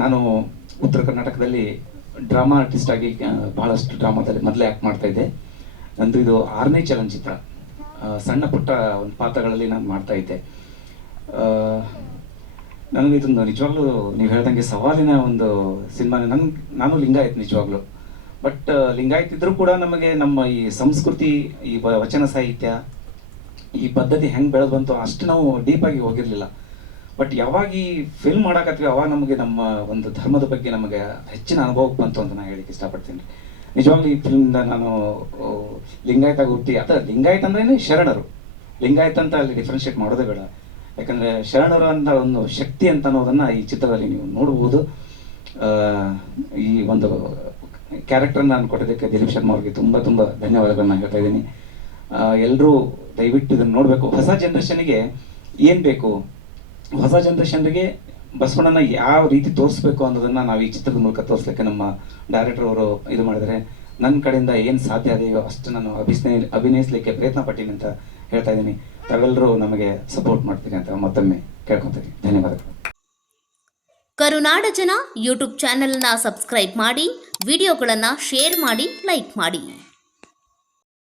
ನಾನು ಉತ್ತರ ಕರ್ನಾಟಕದಲ್ಲಿ ಡ್ರಾಮಾ ಆರ್ಟಿಸ್ಟ್ ಆಗಿ ಬಹಳಷ್ಟು ಡ್ರಾಮಾದಲ್ಲಿ ಮೊದಲೇ ಆ್ಯಕ್ಟ್ ಮಾಡ್ತಾ ಇದ್ದೆ. ನಂದು ಇದು ಆರನೇ ಚಲನಚಿತ್ರ. ಸಣ್ಣ ಪುಟ್ಟ ಒಂದು ಪಾತ್ರಗಳಲ್ಲಿ ನಾನು ಮಾಡ್ತಾ ಇದ್ದೆ. ನನಗೆ ಇದೊಂದು ನಿಜವಾಗ್ಲೂ ನೀವು ಹೇಳ್ದಂಗೆ ಸವಾಲಿನ ಒಂದು ಸಿನಿಮಾ ನನ್, ನಾನು ಲಿಂಗಾಯತ್ ನಿಜವಾಗ್ಲೂ. ಬಟ್ ಲಿಂಗಾಯತ್ ಇದ್ರೂ ಕೂಡ ನಮಗೆ ನಮ್ಮ ಈ ಸಂಸ್ಕೃತಿ, ಈ ವಚನ ಸಾಹಿತ್ಯ, ಈ ಪದ್ಧತಿ ಹೆಂಗೆ ಬೆಳೆದು ಬಂತು ಅಷ್ಟು ನಾವು ಡೀಪಾಗಿ ಹೋಗಿರಲಿಲ್ಲ. ಬಟ್ ಯಾವಾಗ ಈ ಫಿಲ್ಮ್ ಮಾಡಾಕತ್ವಿ ಅವಾಗ ನಮಗೆ ನಮ್ಮ ಒಂದು ಧರ್ಮದ ಬಗ್ಗೆ ನಮಗೆ ಹೆಚ್ಚಿನ ಅನುಭವ ಬಂತು ಅಂತ ನಾನು ಹೇಳಿಕ್ಕೆ ಇಷ್ಟಪಡ್ತೀನಿ. ನಿಜವಾಗ್ಲೂ ಈ ಫಿಲ್ಮ್ದ ನಾನು ಲಿಂಗಾಯತ ಹುಟ್ಟಿ ಅಥವಾ ಲಿಂಗಾಯತ ಅಂದ್ರೆ ಶರಣರು. ಲಿಂಗಾಯತ ಅಂತ ಅಲ್ಲಿ ಡಿಫ್ರೆನ್ಷಿಯೇಟ್ ಮಾಡೋದೇ ಬೇಡ. ಯಾಕಂದ್ರೆ ಶರಣರು ಅಂತ ಒಂದು ಶಕ್ತಿ ಅಂತ ಅನ್ನೋದನ್ನ ಈ ಚಿತ್ರದಲ್ಲಿ ನೀವು ನೋಡಬಹುದು ಈ ಒಂದು ಕ್ಯಾರೆಕ್ಟರ್ ನಾನು ಕೊಟ್ಟಿದ್ದಕ್ಕೆ ದಿಲೀಪ್ ಶರ್ಮಾ ಅವ್ರಿಗೆ ತುಂಬ ತುಂಬ ಧನ್ಯವಾದಗಳನ್ನ ಹೇಳ್ತಾ ಇದ್ದೀನಿ. ಎಲ್ಲರೂ ದಯವಿಟ್ಟು ಇದನ್ನು ನೋಡಬೇಕು. ಹೊಸ ಜನ್ರೇಷನ್ಗೆ ಏನು ಬೇಕು? ಹೊಸ ಜನ್ರೇಷನ್ಗೆ ಬಸವಣ್ಣನ ಯಾವ ರೀತಿ ತೋರಿಸ್ಬೇಕು ಅನ್ನೋದನ್ನ ನಾವು ಈ ಚಿತ್ರದ ಮೂಲಕ ತೋರಿಸ್ಲಿಕ್ಕೆ ನಮ್ಮ ಡೈರೆಕ್ಟರ್ ಅವರು ಇದು ಮಾಡಿದರೆ ನನ್ನ ಕಡೆಯಿಂದ ಏನು ಸಾಧ್ಯ ಅದೆಯೋ ಅಷ್ಟು ನಾನು ಅಭಿನಯ ಅಭಿನಯಿಸಲಿಕ್ಕೆ ಪ್ರಯತ್ನ ಪಟ್ಟೀನಿ ಅಂತ ಹೇಳ್ತಾ ಇದ್ದೀನಿ. ತಾವೆಲ್ಲರೂ ನಮಗೆ ಸಪೋರ್ಟ್ ಮಾಡ್ತೀನಿ ಅಂತ ಮತ್ತೊಮ್ಮೆ ಕೇಳ್ಕೊತೀನಿ ಧನ್ಯವಾದಗಳು. ಕರುನಾಡ ಜನ ಯೂಟ್ಯೂಬ್ ಚಾನೆಲ್ನ ಸಬ್ಸ್ಕ್ರೈಬ್ ಮಾಡಿ ವಿಡಿಯೋಗಳನ್ನು ಶೇರ್ ಮಾಡಿ ಲೈಕ್ ಮಾಡಿ.